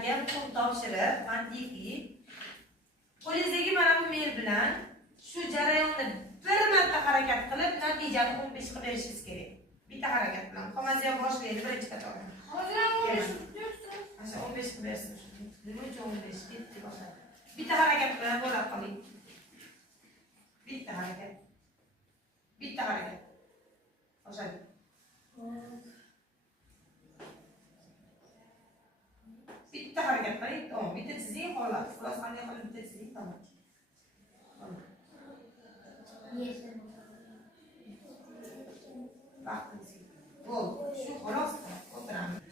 sizlarga muhim topshiriq, mantiqiy. Qo'lingizdagi mana bu mel bilan shu jarayonni bir marta harakat qilib, natijani 15 qilib berishingiz kerak. Bitta harakat bilan. Qomaziya boshlaydi birinchi qatordan. Hozir ham 15 qilib Mana 15 qilib bersin. Nima uchun 15 ketdi boshqa? Bitta harakat bilan bo'lib qoling. Bitta harakat. Bitta harakat. O'shadi. Bitta harakat qiling. Tamam, bitta chizing xolos. Xolos qanday qilib bitta chizing, tamam. Vaqtingiz. Bo'l. Shu xolos o'tiramiz.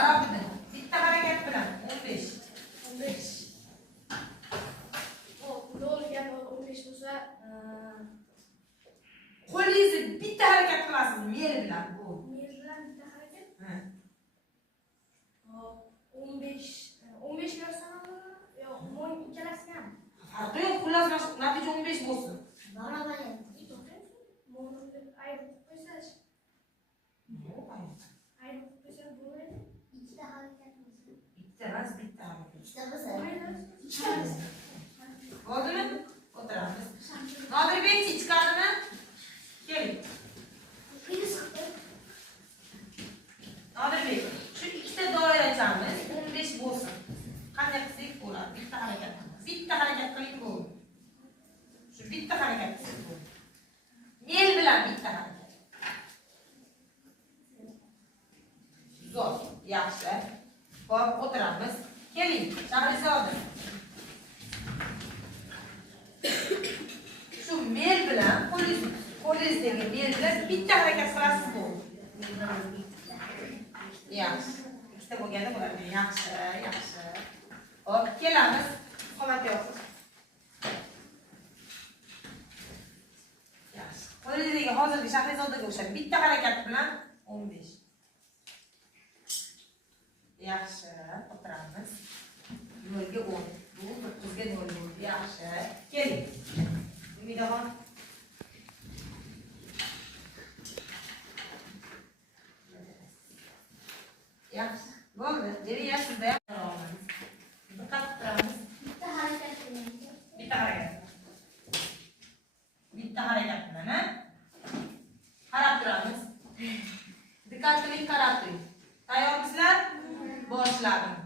Arabida bitta harakat bilan 15. 15. Do'lgan 15 bo'lsa, qo'lingizni bitta harakat qilasiz, mel bilan bu. mel bilan bitta harakat. Ha. 15 yo'qmi? Yo'q, 10 ikkalasi ham. Farqi yo'q, xullas natija 15 bo'lsin. Barabar ham. Ayrib qo'ysash. Yo'q, Ayrib qo'ysa bo'lmaydi. Ikkita harakat bo'lsa. bitta emas, bitta harakat. Ikkita bo'lsa. Bo'ldimi? O'tiramiz. Nodirbek chiqadimi? Keling. Nodirbek, shu ikkita doirachamiz 15 bo'lsin. Qanday qilsak bo'ladi? Bitta harakat. Bitta harakat qiling bu. Shu bitta harakat qilsak bo'ladi. Mel bilan bitta harakat. Zo'r, yaxshi. Hop, o'tiramiz. Keling, Shahrizoda. Shu mel bilan qo'lingizdagi mel bilan bitta harakat qilasiz bu. Yaxshi. Ikkita bo'lganda bo'ladi. Yaxshi, yaxshi. Hop, kelamiz. Qomat yo'q. Yaxshi. Qo'lingizdagi hozirgi Shahrizodaga o'xshab bitta harakat bilan 15. Yaxshi, o'tiramiz. Nolga 10. Bu bizga 0 bo'ldi. Yaxshi. Keling. Umidaxon. Yaxshi. Bo'ldi. Demak, sizda ham olamiz. Diqqat qilamiz. Bitta harakat bilan. Bitta harakat. Bitta harakat bilan, ha? Qarab turamiz. Diqqat qiling, qarab turing. Tayyormisizlar? Boshladim.